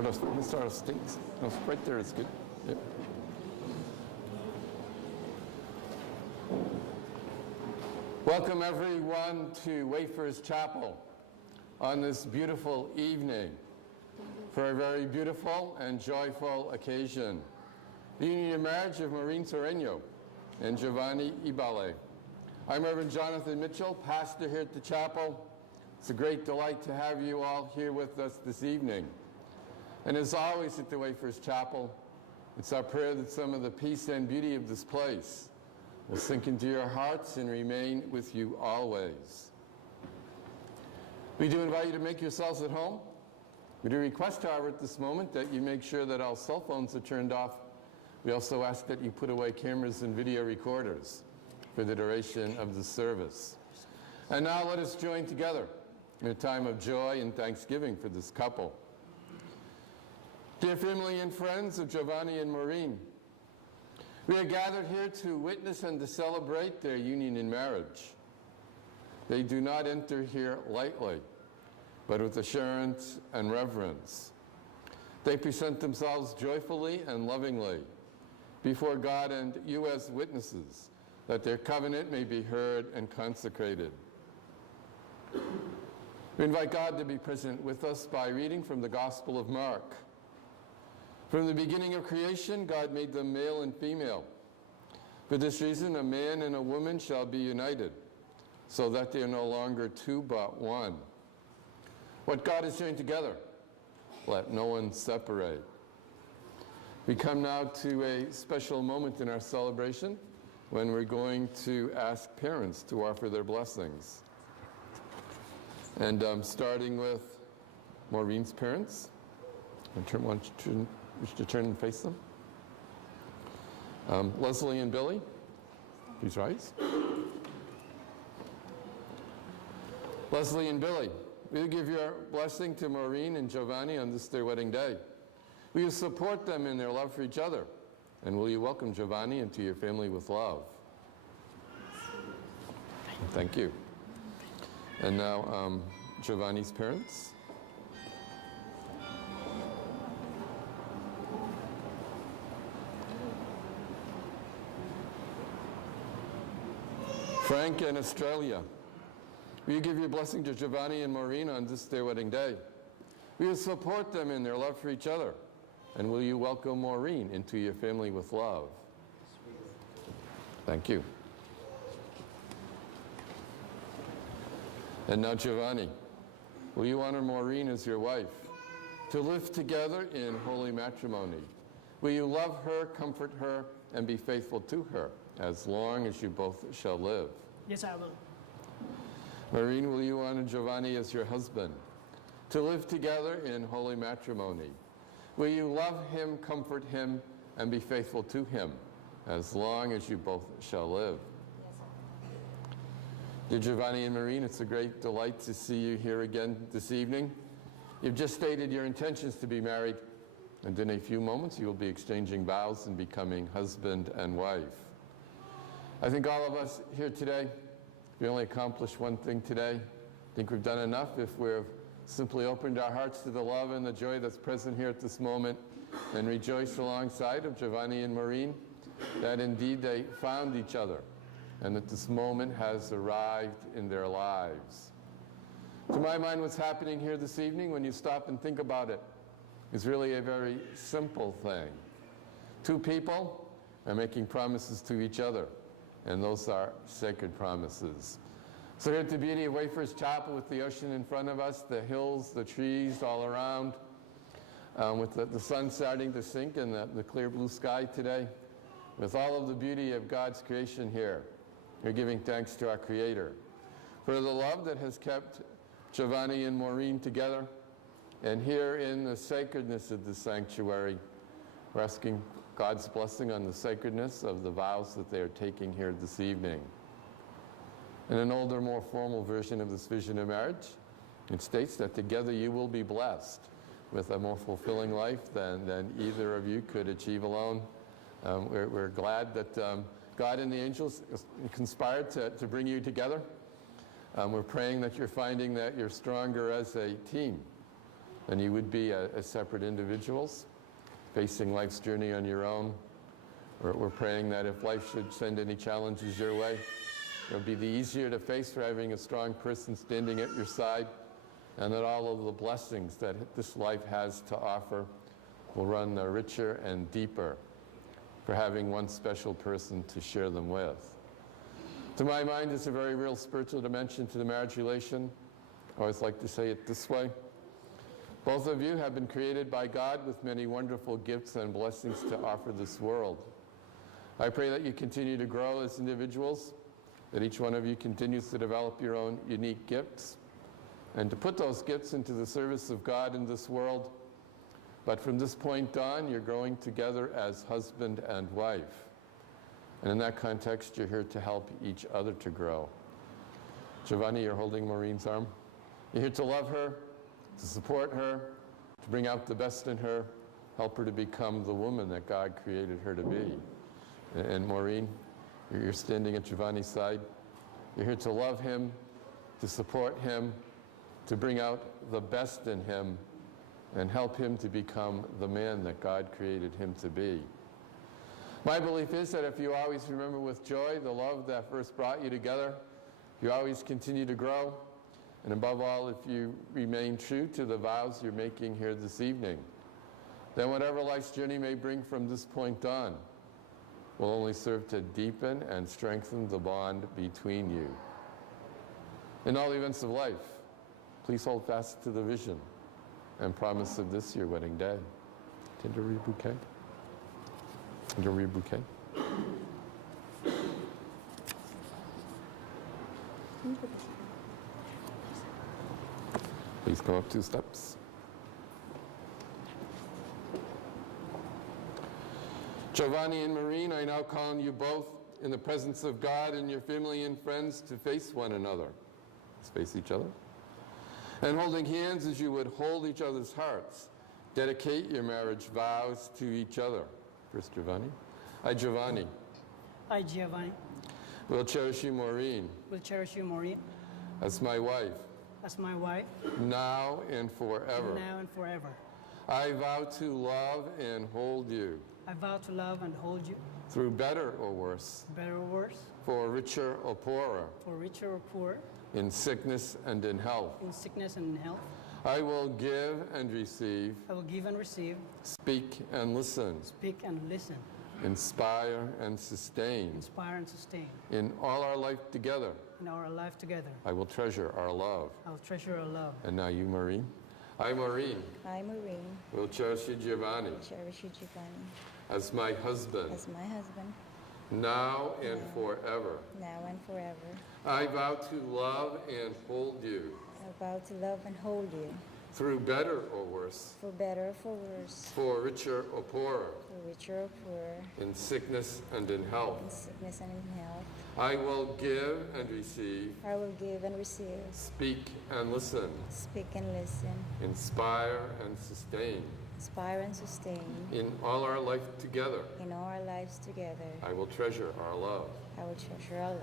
start off stinks. No, right there is good. Yep. Welcome everyone to Wafers Chapel on this beautiful evening for a very beautiful and joyful occasion. The union of marriage of Maureen Sereno and Giovanni Ibale. I'm Reverend Jonathan Mitchell, pastor here at the chapel. It's a great delight to have you all here with us this evening. And as always at the Wafers Chapel, it's our prayer that some of the peace and beauty of this place will sink into your hearts and remain with you always. We do invite you to make yourselves at home. We do request, however, at this moment that you make sure that all cell phones are turned off. We also ask that you put away cameras and video recorders for the duration of the service. And now let us join together in a time of joy and thanksgiving for this couple. Dear family and friends of Giovanni and Maureen, we are gathered here to witness and to celebrate their union in marriage. They do not enter here lightly, but with assurance and reverence. They present themselves joyfully and lovingly before God and you as witnesses, that their covenant may be heard and consecrated. We invite God to be present with us by reading from the Gospel of Mark. From the beginning of creation, God made them male and female. For this reason, a man and a woman shall be united, so that they are no longer two but one. What God has joined together, let no one separate. We come now to a special moment in our celebration when we're going to ask parents to offer their blessings. And starting with Maureen's parents. Wish to turn and face them. Leslie and Billy, please rise. Leslie and Billy, will you give your blessing to Maureen and Giovanni on this their wedding day? Will you support them in their love for each other? And will you welcome Giovanni into your family with love? Thank you. And now Giovanni's parents. Frank and Australia, will you give your blessing to Giovanni and Maureen on this their wedding day? Will you support them in their love for each other? And will you welcome Maureen into your family with love? Thank you. And now Giovanni, will you honor Maureen as your wife, to live together in holy matrimony? Will you love her, comfort her, and be faithful to her as long as you both shall live? Yes, I will. Maureen, will you honor Giovanni as your husband, to live together in holy matrimony? Will you love him, comfort him, and be faithful to him as long as you both shall live? Yes, sir. Dear Giovanni and Maureen, it's a great delight to see you here again this evening. You've just stated your intentions to be married, and in a few moments you will be exchanging vows and becoming husband and wife. I think all of us here today, we only accomplished one thing today. I think we've done enough if we've simply opened our hearts to the love and the joy that's present here at this moment and rejoice alongside of Giovanni and Maureen that indeed they found each other and that this moment has arrived in their lives. To my mind, what's happening here this evening, when you stop and think about it, is really a very simple thing. Two people are making promises to each other, and those are sacred promises. So here at the beauty of Wafers Chapel, with the ocean in front of us, the hills, the trees all around, with the sun starting to sink and the clear blue sky today, with all of the beauty of God's creation here, we're giving thanks to our Creator for the love that has kept Giovanni and Maureen together. And here in the sacredness of the sanctuary, we're asking God's blessing on the sacredness of the vows that they are taking here this evening. In an older, more formal version of this vision of marriage, it states that together you will be blessed with a more fulfilling life than either of you could achieve alone. We're glad that God and the angels conspired to bring you together. We're praying that you're finding that you're stronger as a team, than you would be as separate individuals facing life's journey on your own. We're praying that if life should send any challenges your way, it'll be the easier to face for having a strong person standing at your side, and that all of the blessings that this life has to offer will run richer and deeper for having one special person to share them with. To my mind, it's a very real spiritual dimension to the marriage relation. I always like to say it this way. Both of you have been created by God with many wonderful gifts and blessings to offer this world. I pray that you continue to grow as individuals, that each one of you continues to develop your own unique gifts, and to put those gifts into the service of God in this world. But from this point on, you're growing together as husband and wife. And in that context, you're here to help each other to grow. Giovanni, you're holding Maureen's arm. You're here to love her, to support her, to bring out the best in her, help her to become the woman that God created her to be. And Maureen, you're standing at Giovanni's side. You're here to love him, to support him, to bring out the best in him, and help him to become the man that God created him to be. My belief is that if you always remember with joy the love that first brought you together, you always continue to grow, and above all, if you remain true to the vows you're making here this evening, then whatever life's journey may bring from this point on will only serve to deepen and strengthen the bond between you. In all events of life, please hold fast to the vision and promise of this your wedding day. Tender bouquet. Tender bouquet. Please come up 2 steps. Giovanni and Maureen, I now call on you both in the presence of God and your family and friends to face one another. Let's face each other. And holding hands as you would hold each other's hearts, dedicate your marriage vows to each other. First, Giovanni. I, Giovanni, I, Giovanni, will cherish you, Maureen, will cherish you, Maureen, as my wife, as my wife, now and forever. now and forever. I vow to love and hold you, I vow to love and hold you, through better or worse, better or worse, for richer or poorer, for richer or poor, in sickness and in health. in sickness and in health. I will give and receive, I will give and receive, speak and listen, speak and listen, inspire and sustain. inspire and sustain. In all our life together, In our life together, I will treasure our love. I will treasure our love. And now you, Maureen. I, Maureen, I, Maureen, will cherish you, Giovanni, cherish you, Giovanni, as my husband, as my husband, now and forever. now and forever. I vow to love and hold you, I vow to love and hold you, through better or worse, for better or for worse, for richer or poorer, for richer or poorer, in sickness and in health. in sickness and in health. I will give and receive, I will give and receive, speak and listen, speak and listen, inspire and sustain. inspire and sustain. In all our life together, In all our lives together, I will treasure our love. I will treasure our love.